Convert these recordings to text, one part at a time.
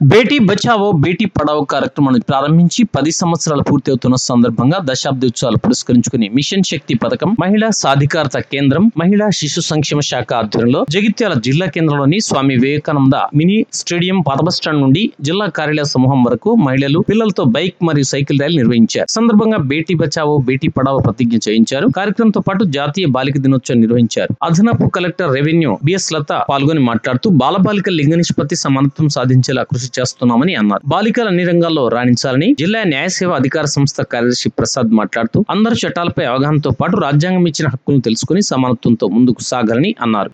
బేటీ బచావో బేటీ పడావో కార్యక్రమాన్ని ప్రారంభించి పది సంవత్సరాలు పూర్తి అవుతున్న సందర్భంగా దశాబ్ది ఉత్సవాలు పురస్కరించుకుని మిషన్ శక్తి పథకం మహిళా సాధికారత కేంద్రం మహిళా శిశు సంక్షేమ శాఖ ఆధ్వర్యంలో జగిత్యాల జిల్లా కేంద్రంలోని స్వామి వివేకానంద మినీ స్టేడియం పాత స్టాండ్ నుండి జిల్లా కార్యాలయ సమూహం వరకు మహిళలు పిల్లలతో బైక్ మరియు సైకిల్ ర్యాలీ నిర్వహించారు. సందర్భంగా బేటీ బచావో బేటీ పడావో ప్రతిజ్ఞ చేయించారు. కార్యక్రమంతో పాటు జాతీయ బాలిక దినోత్సవం నిర్వహించారు. అదనపు కలెక్టర్ రెవెన్యూ బిఎస్ లత పాల్గొని మాట్లాడుతూ బాలబాలిక లింగ నిష్పత్తి సమానత్వం సాధించేలా కృషి చేస్తున్నామని అన్నారు. బాలికలు అన్ని రంగాల్లో రాణించాలని జిల్లా న్యాయ సేవ అధికార సంస్థ కార్యదర్శి ప్రసాద్ మాట్లాడుతూ అందరు చట్టాలపై అవగాహనతో పాటు రాజ్యాంగం ఇచ్చిన హక్కును తెలుసుకుని సమానత్వంతో ముందుకు సాగాలని అన్నారు.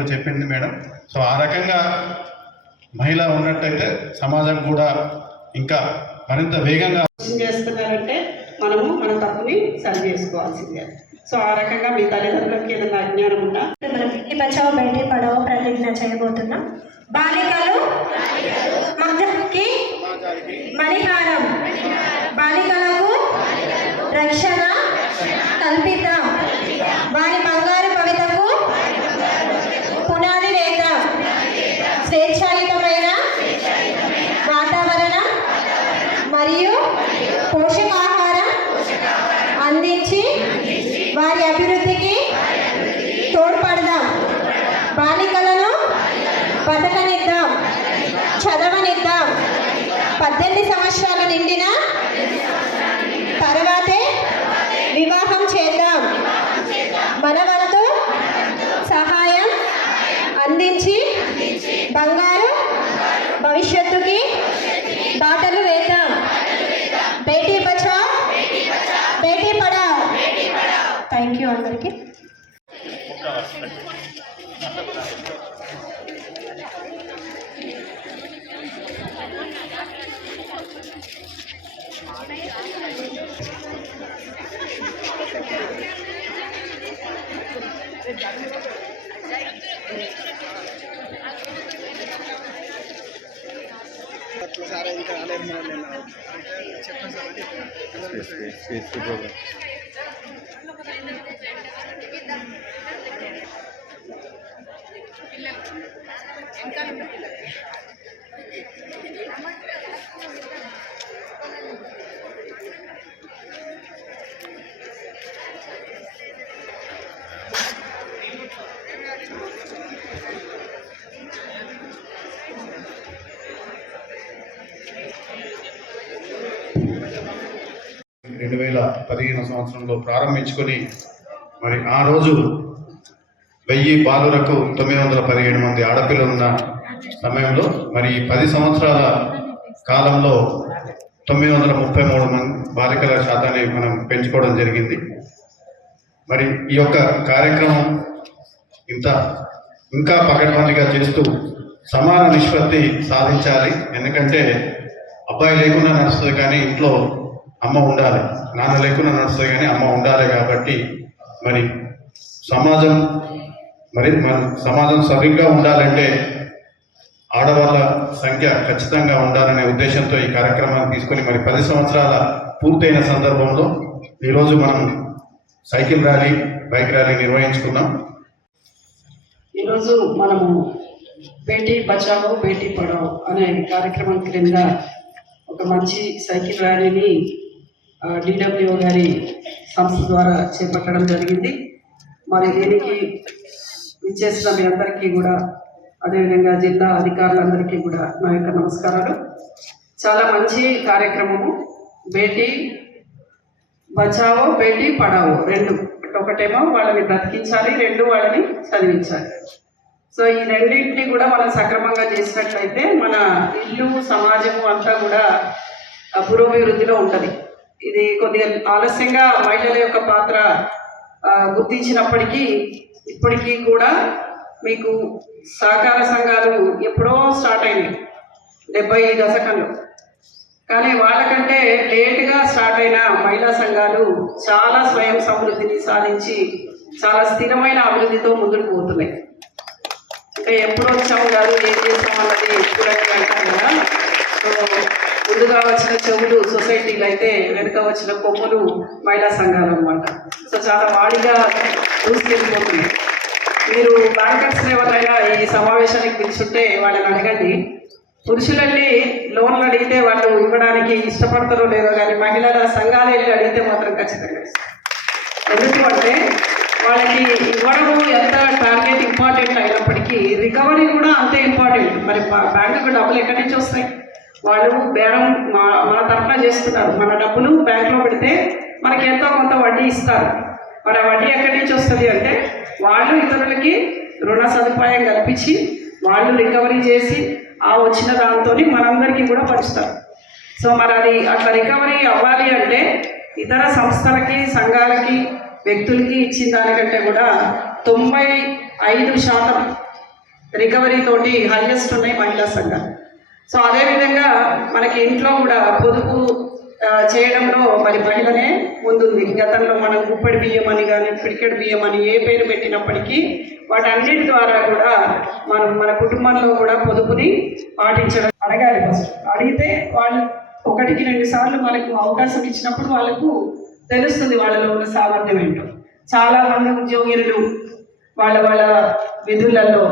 ఉద్దేశంతో చెప్పింది మేడం. సో ఆ రకంగా మహిళ ఉన్నట్టయితే సమాజం కూడా ఇంకా మరింత వేగంగా చేస్తున్నారంటే మనము మన తప్పుని సరి చేసుకోవాల్సిందే. సో ఆ రకంగా మీ తల్లిదండ్రులకి ఏదైనా అజ్ఞానం మన బేటీ బచావో బేటీ పడావో ప్రతిజ్ఞ చేయబోతున్నాం. బాలికలు మద్దతుకి మణిహారం పద్దెనిమిది సంవత్సరాలు నిండిన తర్వాతే వివాహం చేద్దాం. మన వంతు సహాయం అందించి బంగారు భవిష్యత్తుకి బాట సారా ఇంకా రాలేదు ఎంత రెండు వేల పదిహేను సంవత్సరంలో ప్రారంభించుకొని మరి ఆ రోజు వెయ్యి బాలులకు తొమ్మిది వందల పదిహేడు మంది ఆడపిల్లలు ఉన్న సమయంలో మరి ఈ పది సంవత్సరాల కాలంలో తొమ్మిది వందల ముప్పై మూడు మంది బాలికల శాతాన్ని మనం పెంచుకోవడం జరిగింది. మరి ఈ యొక్క కార్యక్రమం ఇంత ఇంకా పకడ్బందీగా చేస్తూ సమాన నిష్పత్తి సాధించాలి. ఎందుకంటే అబ్బాయి లేకుండా నడుస్తుంది కానీ ఇంట్లో అమ్మ ఉండాలి. నాన్న లేకుండా నడుస్తుంది కానీ అమ్మ ఉండాలి కాబట్టి మరి సమాజం మరి మన సమాజం సరిగ్గా ఉండాలంటే ఆడవాళ్ళ సంఖ్య ఖచ్చితంగా ఉండాలనే ఉద్దేశంతో ఈ కార్యక్రమాన్ని తీసుకొని మరి పది సంవత్సరాల పూర్తయిన సందర్భంలో ఈరోజు మనం సైకిల్ ర్యాలీ బైక్ ర్యాలీ నిర్వహించుకున్నాం. ఈరోజు మనము బేటీ బచావో బేటీ పడావో అనే కార్యక్రమం క్రింద ఒక మంచి సైకిల్ ర్యాలీని డిడబ్ల్యూ గారి సంస్థ ద్వారా చేపట్టడం జరిగింది. మరి దీనికి ఇచ్చేసిన మీ అందరికీ కూడా అదేవిధంగా జిల్లా అధికారులందరికీ కూడా నా యొక్క నమస్కారాలు. చాలా మంచి కార్యక్రమము. బేటీ బచావో బేటీ పడావో రెండు. ఒకటేమో వాళ్ళని బ్రతికించాలి రెండు వాళ్ళని చదివించాలి. సో ఈ రెండింటిని కూడా మనం సక్రమంగా చేసినట్లయితే మన ఇల్లు సమాజము అంతా కూడా పురోభివృద్ధిలో ఉంటుంది. ఇది కొద్దిగా ఆలస్యంగా మహిళల యొక్క పాత్ర గుర్తించినప్పటికీ ఇప్పటికీ కూడా మీకు సహకార సంఘాలు ఎప్పుడో స్టార్ట్ అయినాయి డెబ్బై దశకంలో. కానీ వాళ్ళకంటే లేటుగా స్టార్ట్ అయిన మహిళా సంఘాలు చాలా స్వయం సమృద్ధిని సాధించి చాలా స్థిరమైన అభివృద్ధితో ముందుకు పోతున్నాయి. ఇంకా ఎప్పుడు వచ్చాము కాదు ఏం చేస్తాం అన్నది చూడండి అంటారు కదా. సో ముందుగా వచ్చిన చెవులు సొసైటీలు అయితే వెనుక వచ్చిన కొమ్ములు మహిళా సంఘాలు అన్నమాట. సో చాలా వాడిగా దూసుకెళ్ళిపోతుంది మీరు బ్యాంకర్స్ ఎవరైనా ఈ సమావేశానికి పిలుచుంటే వాళ్ళని అడగండి. పురుషులన్నీ లోన్లు అడిగితే వాళ్ళు ఇవ్వడానికి ఇష్టపడతారో లేదో కానీ మహిళల సంఘాలు వెళ్ళి అడిగితే మాత్రం ఖచ్చితంగా ఎందుకు అంటే వాళ్ళకి ఇవ్వడము ఎంత టార్గెట్ ఇంపార్టెంట్ అయినప్పటికీ రికవరీ కూడా అంతే ఇంపార్టెంట్. మరి బ్యాంకుకు డబ్బులు ఎక్కడి నుంచి వస్తాయి? వాళ్ళు బేరం మన తరఫున చేస్తున్నారు. మన డబ్బులు బ్యాంకులో పెడితే మనకి ఎంతో కొంత వడ్డీ ఇస్తారు. మరి ఆ వడ్డీ ఎక్కడి నుంచి వస్తుంది అంటే వాళ్ళు ఇతరులకి రుణ సదుపాయం కల్పించి వాళ్ళు రికవరీ చేసి ఆ వచ్చిన దాంతో మనందరికీ కూడా పంచుతారు. సో మరి అది అట్లా రికవరీ అవ్వాలి అంటే ఇతర సంస్థలకి సంఘాలకి వ్యక్తులకి ఇచ్చిన దానికంటే కూడా తొంభై ఐదు శాతం రికవరీ తోటి హైయెస్ట్ ఉన్నాయి మహిళా సంఘాలు. సో అదేవిధంగా మనకి ఇంట్లో కూడా పొదుపు చేయడంలో మరి మహిళనే ముందుంది. గతంలో మనం గుప్పడి బియ్యం అని కానీ క్రికెట్ బియ్యం అని ఏ పేరు పెట్టినప్పటికీ వాటన్నిటి ద్వారా కూడా మనం మన కుటుంబంలో కూడా పొదుపుని పాటించడం అడగాలి ఫస్ట్ అడిగితే వాళ్ళు ఒకటికి రెండు సార్లు మనకు అవకాశం ఇచ్చినప్పుడు వాళ్ళకు తెలుస్తుంది వాళ్ళలో ఉన్న సామర్థ్యం ఏంటో. చాలా మంది ఉద్యోగులు వాళ్ళ వాళ్ళ విధులలో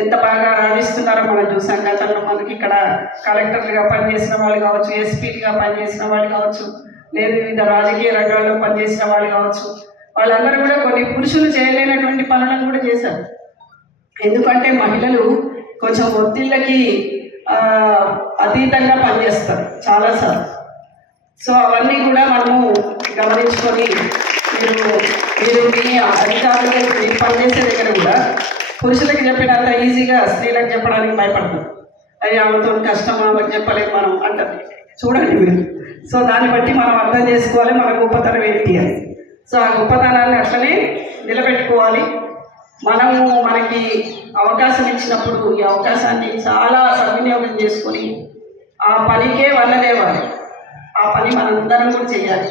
ఎంత బాగా రాణిస్తున్నారో మనం చూసాం. గతంలో మనకి ఇక్కడ కలెక్టర్లుగా పనిచేసిన వాళ్ళు కావచ్చు ఎస్పీలుగా పనిచేసిన వాళ్ళు కావచ్చు లేదు వివిధ రాజకీయ రంగాల్లో పనిచేసిన వాళ్ళు కావచ్చు వాళ్ళందరూ కూడా కొన్ని పురుషులు చేయలేనటువంటి పనులను కూడా చేశారు. ఎందుకంటే మహిళలు కొంచెం ఒత్తిళ్ళకి అతీతంగా పనిచేస్తారు చాలాసార్లు. సో అవన్నీ కూడా మనము గమనించుకొని మీరు మీరు మీ అధికారులు మీరు పనిచేసే దగ్గర కూడా పురుషులకు చెప్పినంత ఈజీగా స్త్రీలకు చెప్పడానికి భయపడతారు అది ఆమెతో కష్టం ఆమెకు చెప్పలేము మనం అంటారు చూడండి మీరు. సో దాన్ని బట్టి మనం అర్థం చేసుకోవాలి మన గొప్పతనం ఏంటి అని. సో ఆ గొప్పతనాన్ని అట్లనే నిలబెట్టుకోవాలి. మనము మనకి అవకాశం ఇచ్చినప్పుడు ఈ అవకాశాన్ని చాలా సద్వినియోగం చేసుకొని ఆ పనికే వల్లదేవాలి ఆ పని మనందరం కూడా చేయాలి.